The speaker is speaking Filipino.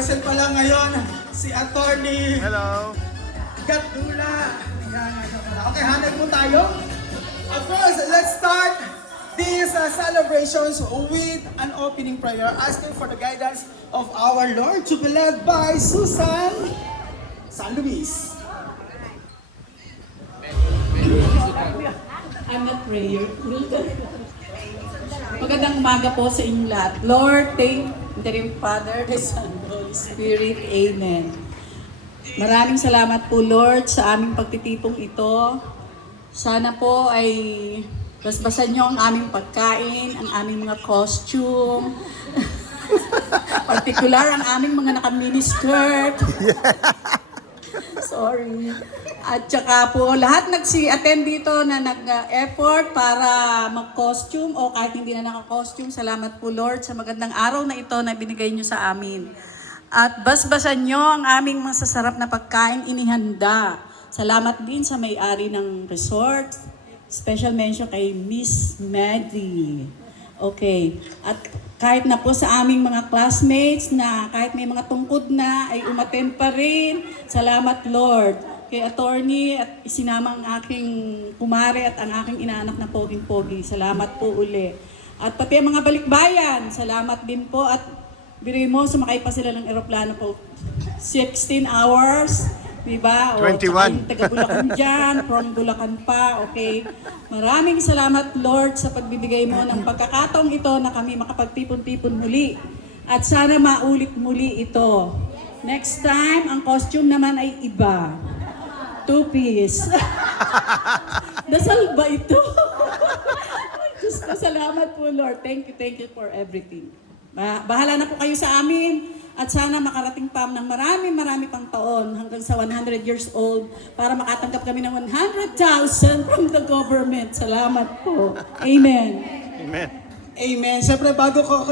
present pa lang ngayon si Attorney Hello. Gatdula. Okay, hanap po tayo. Of course, let's start these celebrations with an opening prayer, asking for the guidance of our Lord to be led by Susan San Luis. I'm not prayer. Magandang umaga po sa inyong lahat. Lord, thank the Father, the Son, the Holy Spirit. Amen. Maraming salamat po, Lord, sa aming pagtitipong ito. Sana po ay basbasan niyo ang aming pagkain, ang aming mga costume. Particular ang aming mga naka-miniskirt. Sorry. At saka po, lahat nagsi-attend dito na nag-effort para mag-costume o kahit hindi na naka-costume. Salamat po, Lord, sa magandang araw na ito na binigay niyo sa amin. At basbasan niyo ang aming masasarap na pagkain inihanda. Salamat din sa may-ari ng resort. Special mention kay Miss Maddie. Okay. At kahit na po sa aming mga classmates na kahit may mga tungkod na ay umattend pa rin. Salamat, Lord. Kay attorney at isinama ang aking kumare at ang aking inaanak na poging-pogi. Salamat po uli. At pati ang mga balikbayan, salamat din po. At biri mo, sumakay pa sila ng eroplano po. 16 hours, diba? O, 21. Taga Bulacan dyan, from Bulacan pa, okay? Maraming salamat, Lord, sa pagbibigay mo ng pagkakataong ito na kami makapagtipon-tipon muli. At sana maulit muli ito. Next time, ang costume naman ay iba. Two-piece. Dasal ba ito? Diyos ko, salamat po, Lord. Thank you for everything. Bahala na po kayo sa amin at sana makarating pa ng marami pang taon hanggang sa 100 years old para makatanggap kami ng 100,000 from the government. Salamat po. Amen. Amen. Amen. Siyempre, bago ko kayo